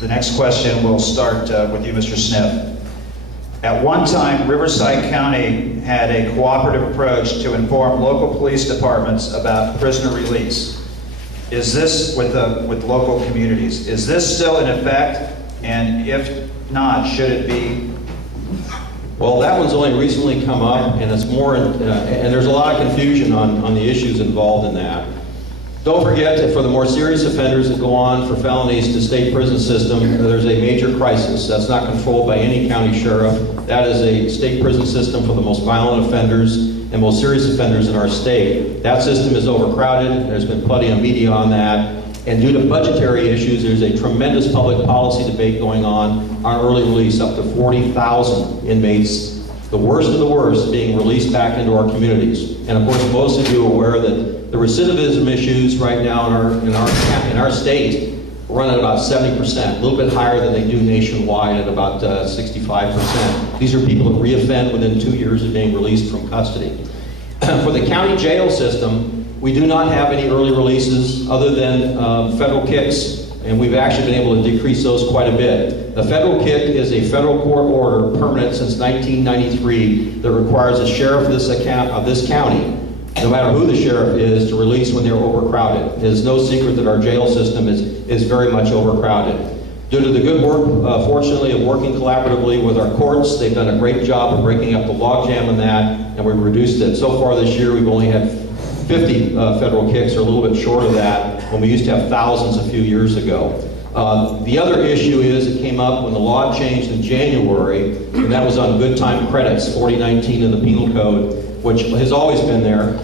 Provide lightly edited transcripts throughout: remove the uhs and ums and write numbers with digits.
The next question will start with you, Mr. Sniff. At one time, Riverside County had a cooperative approach to inform local police departments about prisoner release. Is this with local communities? Is this still in effect? And if not, should it be? Well, that one's only recently come up, and it's more, and there's a lot of confusion on the issues involved in that. Don't forget that for the more serious offenders that go on for felonies to state prison system, there's a major crisis. That's not controlled by any county sheriff. That is a state prison system for the most violent offenders and most serious offenders in our state. That system is overcrowded. There's been plenty of media on that. And due to budgetary issues, there's a tremendous public policy debate going on early release, up to 40,000 inmates, the worst of the worst, being released back into our communities. And of course, most of you are aware that the recidivism issues right now in our state run at about 70%, a little bit higher than they do nationwide at about 65%. These are people that reoffend within 2 years of being released from custody. For the county jail system, we do not have any early releases other than federal kicks, and we've actually been able to decrease those quite a bit. The federal kick is a federal court order permanent since 1993 that requires the sheriff of this county, no matter who the sheriff is, to release when they're overcrowded. It is no secret that our jail system is very much overcrowded. Due to the good work, fortunately, of working collaboratively with our courts, they've done a great job of breaking up the logjam in that, and we've reduced it. So far this year, we've only had 50 federal kicks, or a little bit short of that, when we used to have thousands a few years ago. The other issue is it came up when the law changed in January, and that was on good time credits, 4019 in the penal code, which has always been there.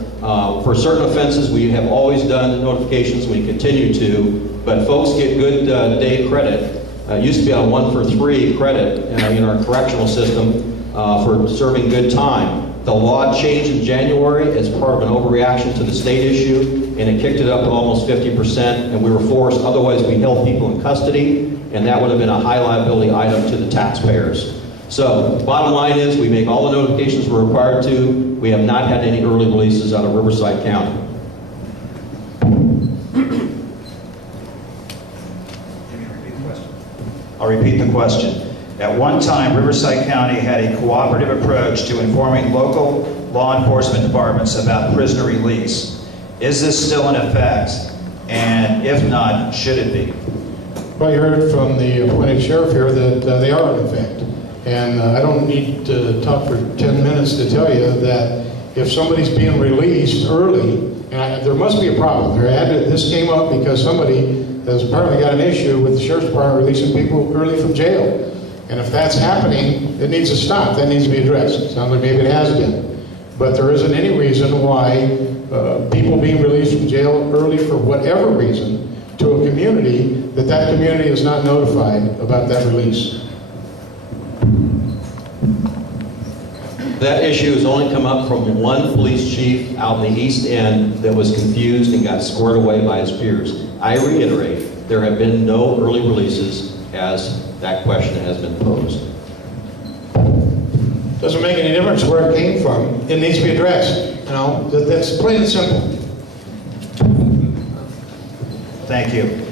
For certain offenses, we have always done notifications, we continue to, but folks get good day credit. It used to be on 1 for 3 credit in our correctional system for serving good time. The law changed in January as part of an overreaction to the state issue, and it kicked it up to almost 50%, and we were forced, otherwise we held people in custody, and that would have been a high liability item to the taxpayers. So, bottom line is, we make all the notifications we're required to. We have not had any early releases out of Riverside County. I'll repeat the question. At one time, Riverside County had a cooperative approach to informing local law enforcement departments about prisoner release. Is this still in effect? And if not, should it be? Well, you heard from the appointed sheriff here that they are in effect. And I don't need to talk for 10 minutes to tell you that if somebody's being released early, and there must be a problem. This came up because somebody has apparently got an issue with the sheriff's department releasing people early from jail. And if that's happening, it needs to stop. That needs to be addressed. Sounds like maybe it has been. But there isn't any reason why people being released from jail early for whatever reason to a community, that community is not notified about that release. That issue has only come up from one police chief out in the East End that was confused and got squared away by his peers. I reiterate, there have been no early releases as that question has been posed. Doesn't make any difference where it came from. It needs to be addressed. You know, that's plain and simple. Thank you.